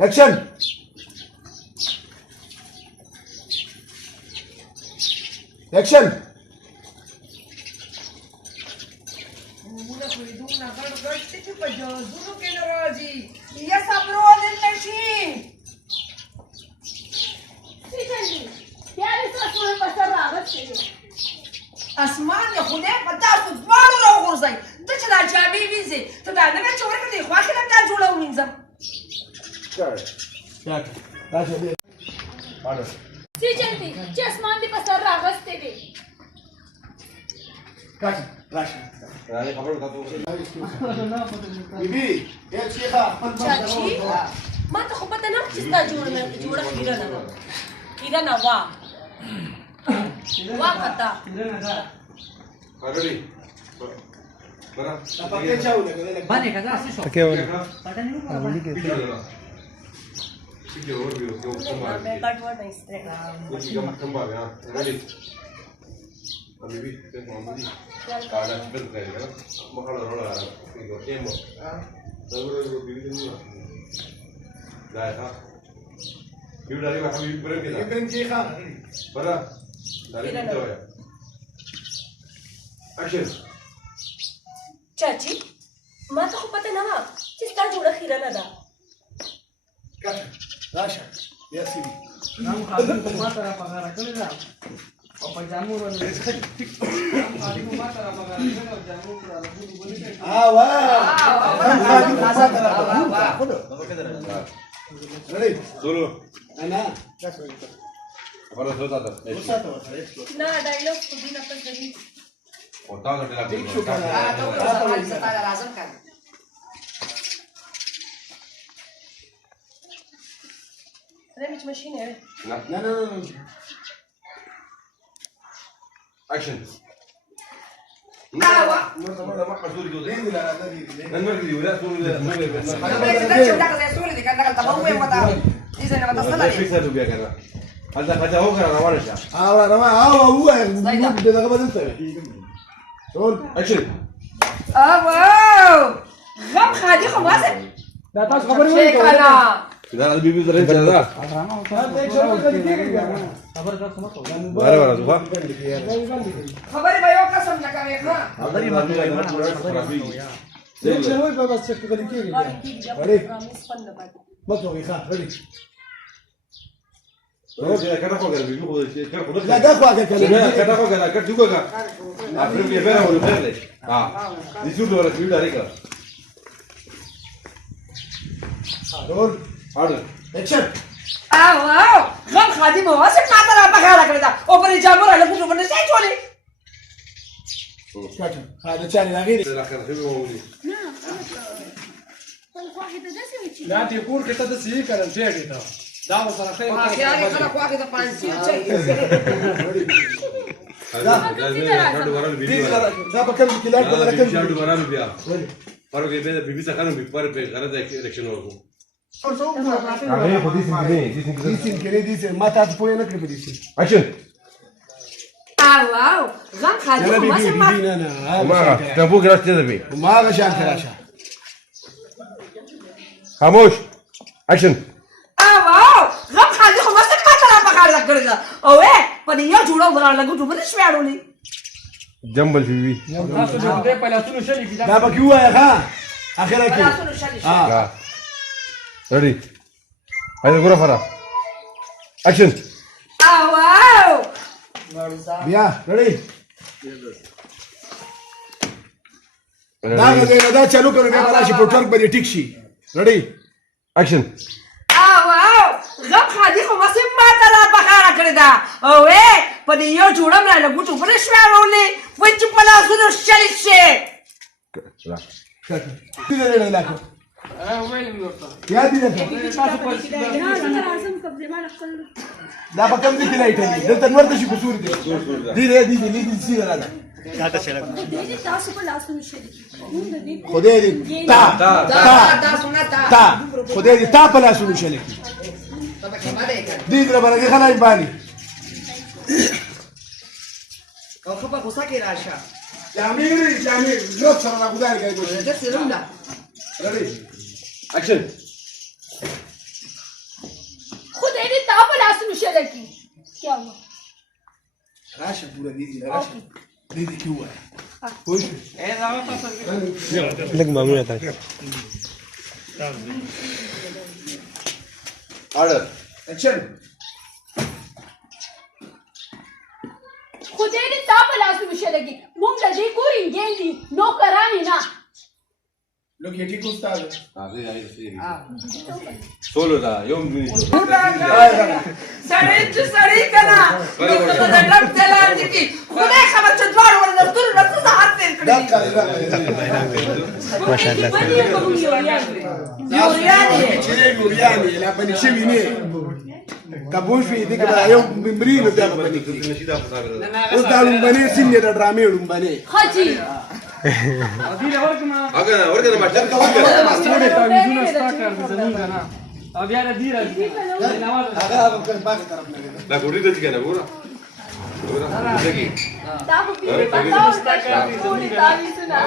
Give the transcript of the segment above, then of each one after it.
اكشن. اكشن. يا صبرون المشي اسمان يا خدای په تاسو دواړو راوغورځئ ته چې دا جامې وینځې ته دا نه وایې چې ورکړه دې خوا کې لږ دا جوړه ووینځم سی جنتی چې اسمان دې په سر راغستې دی چاچی ما ته خو پته نه وه چې ستا جوړه خیره نه ده خیره نه وه وه پته چاچی ما ته خو پته نه وه چې ستا جوړه خیره نه ده راشه بیا سیدي نه ډایلوګ خو دې نه پس دې رميت ماشينة لا اكشن غم خادي خماسة لا تاس خبري لا البيبي زرين كذا خبري ما يوم قسم لك يا واو غم خادم واسك ما ترى بخير كذا اوبر جامور على بوجو من ساي تولي هذا ثاني لا غير لا تقول كده تسيك على الجيك ده ده بصراحه خير ما خياري خلق واحد فانسي لا بكلم كلاب ولا كلب فرق بين البيبي سكانهم بيبار بغرض اكشن وركو ديسين ما تعرف وين نكري بديسين اكشن واو غم خادم ما سمع ما تبو جراس تذبي ما غشان كراشا خاموش اكشن واو غم خادم ما سمع ترى بخير كذا اوه پدې یو جوړه ورا لګو ته بنش وړولې جنب البيبي لا بكيوا يا خان اخيرا كده ريدي هاي الغرفه اكشن واو بيا ريدي دا چالو کړو بیا راشي په ټرک باندې ټیک شي ریډي اكشن واو غم خادي خو مسیم ما ترى بخير كذا اوه پدې یو جوړه مې لګو ته بنش وړولې وچ په لاسونو شل شي دې نه لاکو يا دي دا په کوم دي کې لایټ دي دلته نور د شي په سور دي دي سي راځه دا شلګ دې تاسو په لاسونو شي خدای دې تا خدای دې تا په لاسونو شي دې در باندې خلای باندې او خبر غوسه کې راشه جامیر زوت سره راغودای کوي دا سرم لا ریډي اكشن لکی کیا هوا راشه پورا دیدی راشه دیدی کی هوا خوش لږ ممنوع تا آرډر اکشن خدای دې تا په لاسونو شه لګي مونږ د دې ګوري ګیندي نوکران نه لوکیټي کو استاد سولو دا یوم سړی چې سړی کنه نو ته د ډب تلار دي کی خدای خبر چې دوار ور دفتر نه څه هر تیر دا کړی کار ماشاءالله یوریانی چې یورياني لا بني شوی نه کبوش وی دغه یو ممبرینو دا باندې نشي دا پتا اوس دا لومبني سینې د ډرامې لومبني خاجي اګه ورګه ماشټر کا هغه باغ طرف نه دا ګوري د څنګه ګورا ګورا دګي دا په دې پتا او دا ټول دا وسنا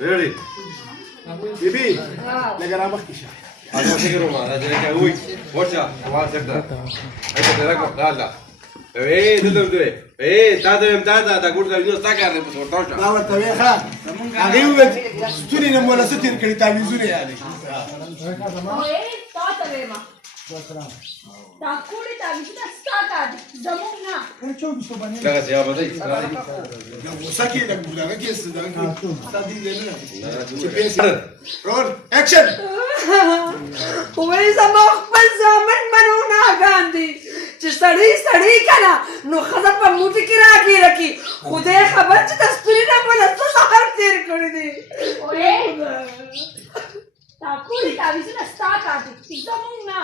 ریډي بیبي لګرا مخ کې شه اګه څنګه روما دا څنګه وای ورشه आवाज څنګه اته راکو لا دلته دوی تا دا ګور دا وینځ تا کار په ورته دا ورته وی ښه هغه وې ستوري نه مولا ستیر کړي تعویذونه یاد اوه تا ته ما دا کولی دا وسنا سٹارټ زموږ نه دا ځای به دی دا وسکه د ګولغه کې ستدان کې ستادي نه چې پیسې رول اکشن وې زما خپل ځامن منو نه غاندي چې سړی کنه نو خزه په موټي کې راګي رکی خدای خبر چې د سپری نه مولا څه هر تیر کړی دی اوه دا کولی دا وسنا سٹارټ زموږ نه